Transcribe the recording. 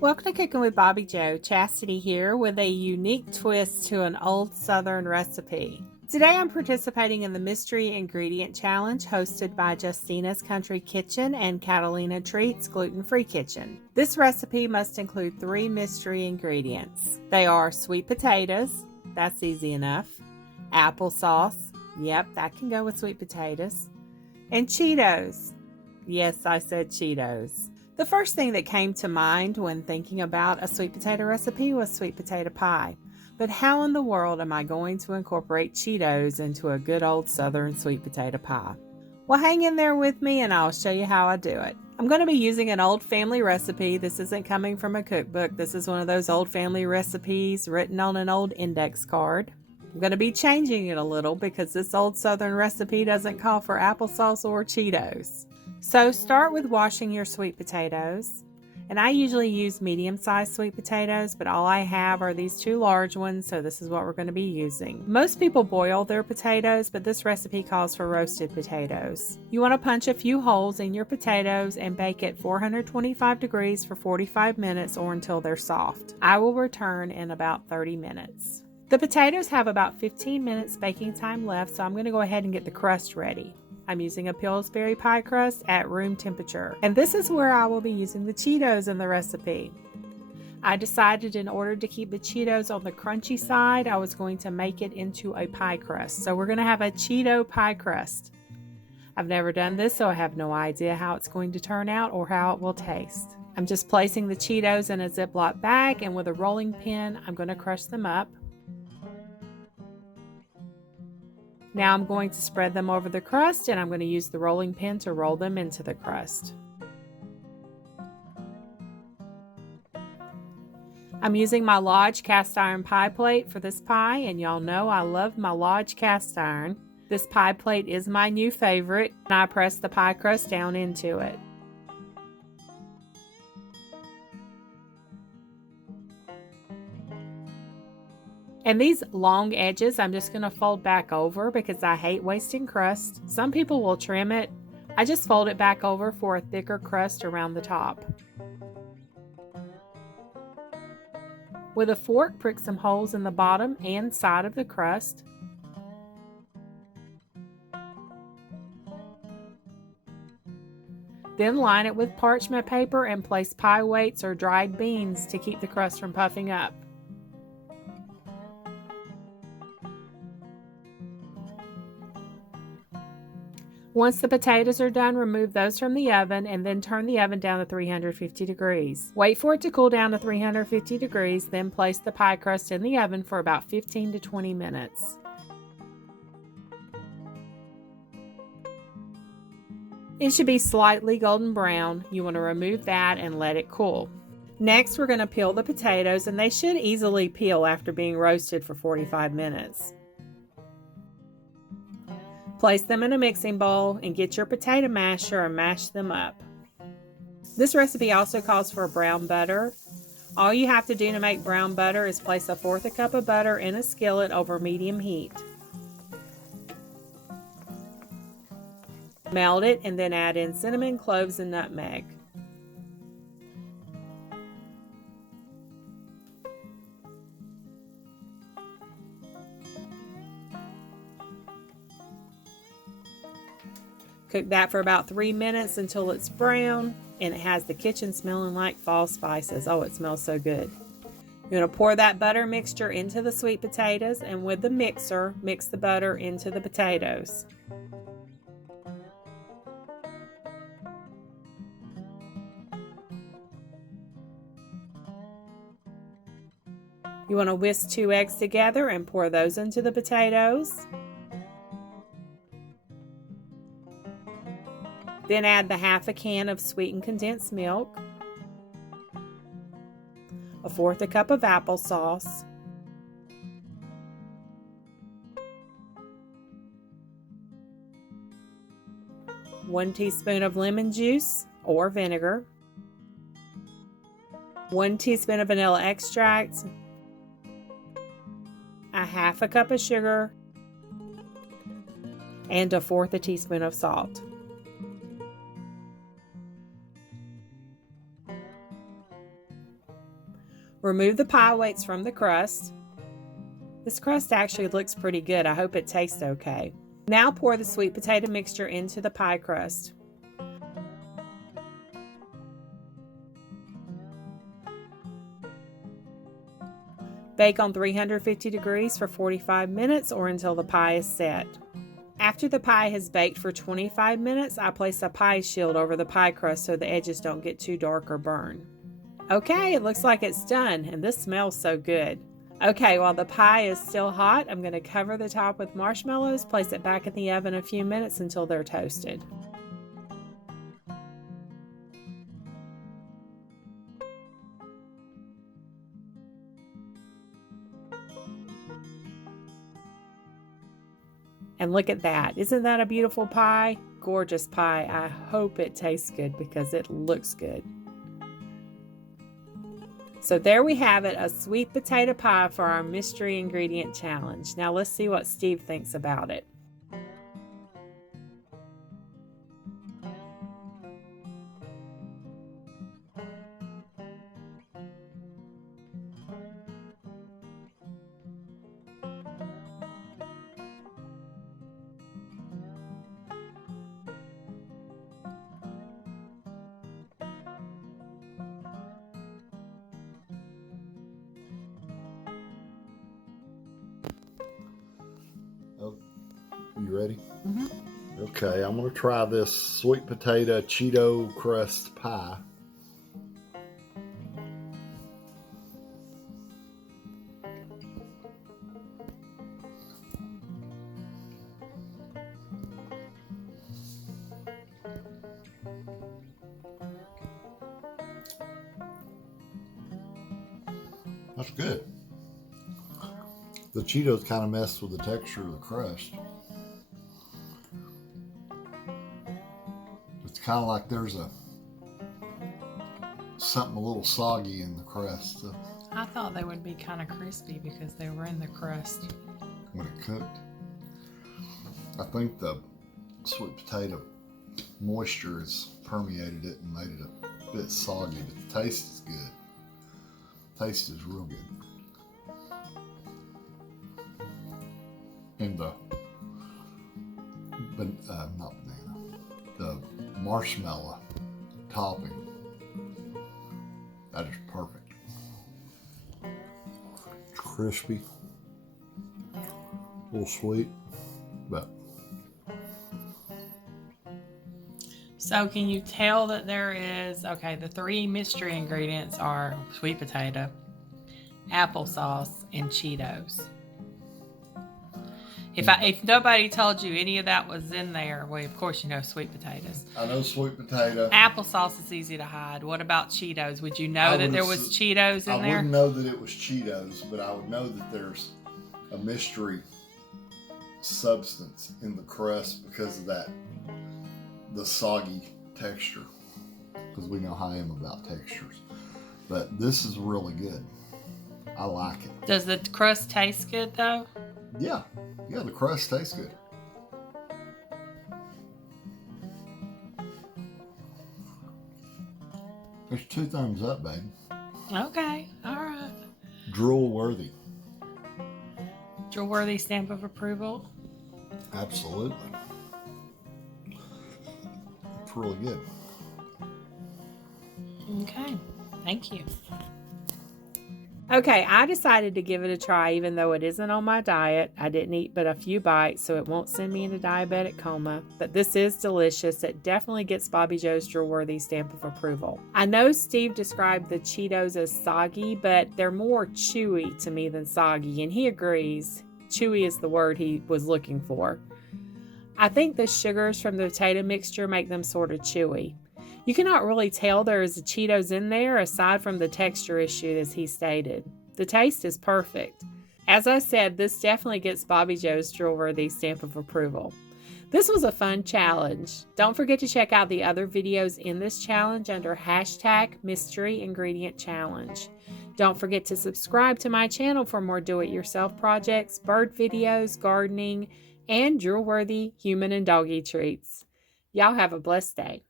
Welcome to Cooking with Bobbi Jo. Chastity here with a unique twist to an old Southern recipe. Today I'm participating in the Mystery Ingredient Challenge hosted by Justina's Country Kitchen and Catalina Treats Gluten-Free Kitchen. This recipe must include 3 mystery ingredients. They are sweet potatoes, that's easy enough, applesauce, yep, that can go with sweet potatoes, and Cheetos. Yes, I said Cheetos. The first thing that came to mind when thinking about a sweet potato recipe was sweet potato pie. But how in the world am I going to incorporate Cheetos into a good old Southern sweet potato pie? Well, hang in there with me and I'll show you how I do it. I'm going to be using an old family recipe. This isn't coming from a cookbook. This is one of those old family recipes written on an old index card. I'm going to be changing it a little because this old Southern recipe doesn't call for applesauce or Cheetos. So start with washing your sweet potatoes. And I usually use medium-sized sweet potatoes, but all I have are these 2 large ones, so this is what we're going to be using. Most people boil their potatoes, but this recipe calls for roasted potatoes. You want to punch a few holes in your potatoes and bake at 425 degrees for 45 minutes or until they're soft. I will return in about 30 minutes. The potatoes have about 15 minutes baking time left, so I'm going to go ahead and get the crust ready. I'm using a Pillsbury pie crust at room temperature, and this is where I will be using the Cheetos in the recipe. I decided in order to keep the Cheetos on the crunchy side, I was going to make it into a pie crust. So we're going to have a Cheeto pie crust. I've never done this, so I have no idea how it's going to turn out or how it will taste. I'm just placing the Cheetos in a Ziploc bag, and with a rolling pin, I'm going to crush them up. Now I'm going to spread them over the crust, and I'm going to use the rolling pin to roll them into the crust. I'm using my Lodge cast iron pie plate for this pie, and y'all know I love my Lodge cast iron. This pie plate is my new favorite, and I press the pie crust down into it. And these long edges, I'm just going to fold back over because I hate wasting crust. Some people will trim it. I just fold it back over for a thicker crust around the top. With a fork, prick some holes in the bottom and side of the crust. Then line it with parchment paper and place pie weights or dried beans to keep the crust from puffing up. Once the potatoes are done, remove those from the oven and then turn the oven down to 350 degrees. Wait for it to cool down to 350 degrees, then place the pie crust in the oven for about 15 to 20 minutes. It should be slightly golden brown. You want to remove that and let it cool. Next, we're going to peel the potatoes, and they should easily peel after being roasted for 45 minutes. Place them in a mixing bowl and get your potato masher and mash them up. This recipe also calls for brown butter. All you have to do to make brown butter is place 1/4 cup of butter in a skillet over medium heat. Melt it and then add in cinnamon, cloves, and nutmeg. Cook that for about 3 minutes until it's brown and it has the kitchen smelling like fall spices. Oh, it smells so good. You're going to pour that butter mixture into the sweet potatoes, and with the mixer, mix the butter into the potatoes. You want to whisk 2 eggs together and pour those into the potatoes. Then add the 1/2 can of sweetened condensed milk, 1/4 cup of applesauce, 1 teaspoon of lemon juice or vinegar, 1 teaspoon of vanilla extract, 1/2 cup of sugar, and 1/4 teaspoon of salt. Remove the pie weights from the crust. This crust actually looks pretty good. I hope it tastes okay. Now pour the sweet potato mixture into the pie crust. Bake on 350 degrees for 45 minutes or until the pie is set. After the pie has baked for 25 minutes, I place a pie shield over the pie crust so the edges don't get too dark or burn. Okay, it looks like it's done, and this smells so good. Okay, while the pie is still hot, I'm going to cover the top with marshmallows, place it back in the oven a few minutes until they're toasted. And look at that. Isn't that a beautiful pie? Gorgeous pie. I hope it tastes good because it looks good. So there we have it, a sweet potato pie for our mystery ingredient challenge. Now let's see what Steve thinks about it. Oh, you ready? Mm-hmm. Okay, I'm going to try this sweet potato Cheeto crust pie. That's good. The Cheetos kind of mess with the texture of the crust. It's kind of like there's something a little soggy in the crust. So I thought they would be kind of crispy because they were in the crust. when it cooked, I think the sweet potato moisture has permeated it and made it a bit soggy, but the taste is good. Taste is real good. And not banana, the marshmallow topping, that is perfect. It's crispy, a little sweet, but So can you tell that there is, okay, the three mystery ingredients are sweet potato, applesauce, and Cheetos. If nobody told you any of that was in there, well, of course you know sweet potatoes. I know sweet potato. Applesauce is easy to hide. What about Cheetos? Would you know that there was Cheetos in there? I wouldn't know that it was Cheetos, but I would know that there's a mystery substance in the crust because of the soggy texture. Because we know how I am about textures. But this is really good. I like it. Does the crust taste good though? Yeah, the crust tastes good. There's 2 thumbs up, babe. Okay, all right. Drool worthy. Drool worthy stamp of approval. Absolutely. It's really good. Okay, thank you. Okay, I decided to give it a try even though it isn't on my diet. I didn't eat but a few bites, so it won't send me into diabetic coma. But this is delicious. It definitely gets Bobbi Jo's drool-worthy stamp of approval. I know Steve described the Cheetos as soggy, but they're more chewy to me than soggy, and he agrees. Chewy is the word he was looking for. I think the sugars from the potato mixture make them sort of chewy. You cannot really tell there is a Cheetos in there aside from the texture issue as he stated. The taste is perfect. As I said, this definitely gets Bobbi Jo's drool-worthy stamp of approval. This was a fun challenge. Don't forget to check out the other videos in this challenge under #MysteryIngredientChallenge. Don't forget to subscribe to my channel for more do-it-yourself projects, bird videos, gardening, and drool-worthy human and doggy treats. Y'all have a blessed day.